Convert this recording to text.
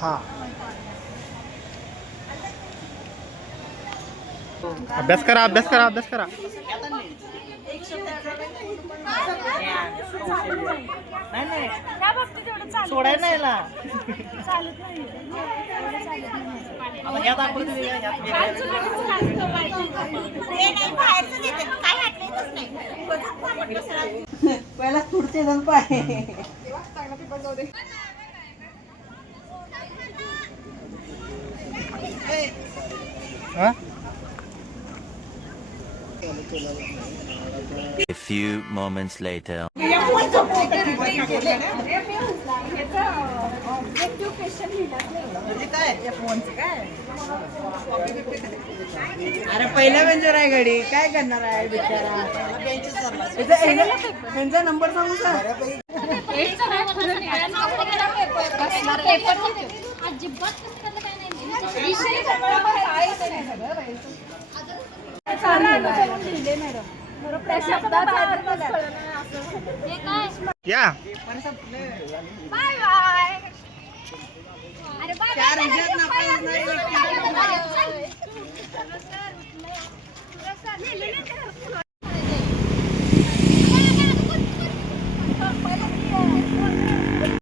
हा अभ्यास करा अभ्यास करा अभ्यास करा. सोडाय नाही ना पहिला पुढचे जण पाय A few moments later. अरे पहिला बेंचर आहे गाडी काय करणार आहे बिचारा त्यांचा नंबर सांगू का या बाय बाय. अरे बाय.